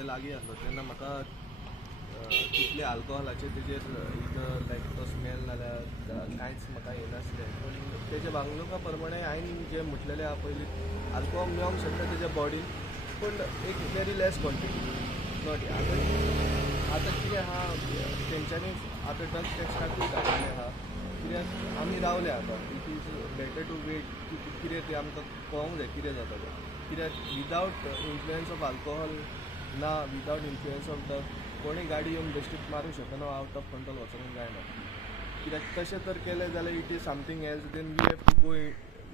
कडेन लागीं आसलो तेन्ना म्हाका तितले आल्कोहॉलाचे तेजेर लायक तो स्मेल नाल्यार कांयच म्हाका येनासलें. पूण तेजे वागणुका प्रमाणे हांवें जें म्हटलेलें आहा पयलीं आल्कोहॉल मेळोंक शकता तेज्या बॉडीन, पूण एक वेरी लेस क्वॉन्टिटी नॉट. आतां कितें आहा तेंच्यांनी आतां ड्रग्स टेस्टाकूय धाडलेलें आहा, कित्याक आमी रावले आतां. It is better to wait की कितें तें आमकां कळोंक जाय कितें जाता तें. कित्याक विदावट इन्फ्लुयन्स ऑफ आल्कोहॉल ना विदावट इन्फ्लुयन्स ऑफ ड्रग कोणी गाडी येवन बेश्टीत मारूंक शकना, आवट ऑफ कंट्रोल वचूंक जायना. कित्याक तशें तर केलें जाल्यार it is something else. Then we have to go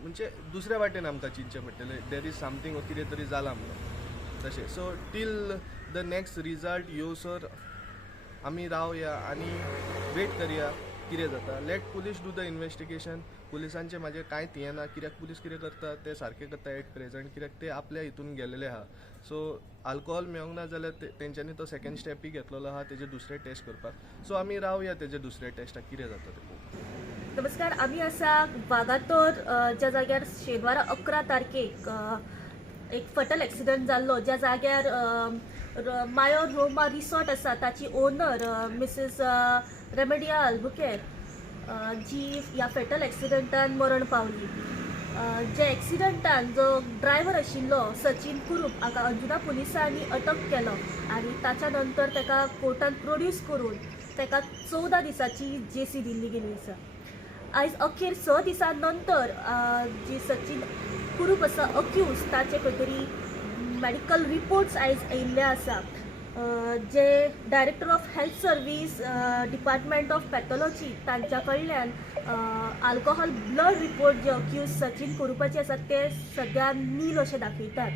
म्हणजे दुसऱ्या वाटेन आमकां चिंतचें पडटलें. देर इज समथींग कितें तरी जालां म्हणून तशें. So till the next result येवसर आमी रावया आनी वेट करया कितें जाता. Let police do the investigation. पुलिसांचें म्हाजें कांयच हें ना, कित्याक पुलीस कितें करता तें सारकें करता एट प्रेझंट, कित्याक ते आपल्या हितून गेलेले आहा. सो आल्कोहॉल मेळोंक ना जाल्यार तेंच्यांनी तो सेकंड स्टेपय घेतलेलो आहा तेजे दुसरे टेस्ट करपाक. सो आमी रावया तेजे दुसऱ्या टेस्टाक कितें जाता तें. नमस्कार, आम्ही आसा वागातोर ज्या जाग्यार शेनवारा 11 तारखेक एक फटल एक्सिडंट जाल्लो, ज्या जाग्यार मायोर रोमा रिसॉर्ट आसा ताची ओनर मिसेस रेमेडियल बुकेर जी ह्या फेटल एक्सिडंटान मरण पावली. जे एक्सिडंटान जो ड्रायव्हर आशिल्लो सचिन कुरूप हाका अंजुना पुलिसांनी अटक केलो आनी ताच्या नंतर ताका कोर्टान प्रोड्यूस करून ताका 14 दिसाची जेसी दिल्ली गेली आसा. आयज अखेर 6 दिसां नंतर जी सचिन कुरूप आसा अक्यूज ताचे खंय तरी मेडिकल रिपोर्ट्स आयज येयल्ले आसा. जे director of health service department of pathology तांच्या कडल्यान आल्कोहॉल ब्लड रिपोर्ट जे अक्यूज सचिन कुरूपाचे आसा ते सद्या नील अशें दाखयतात.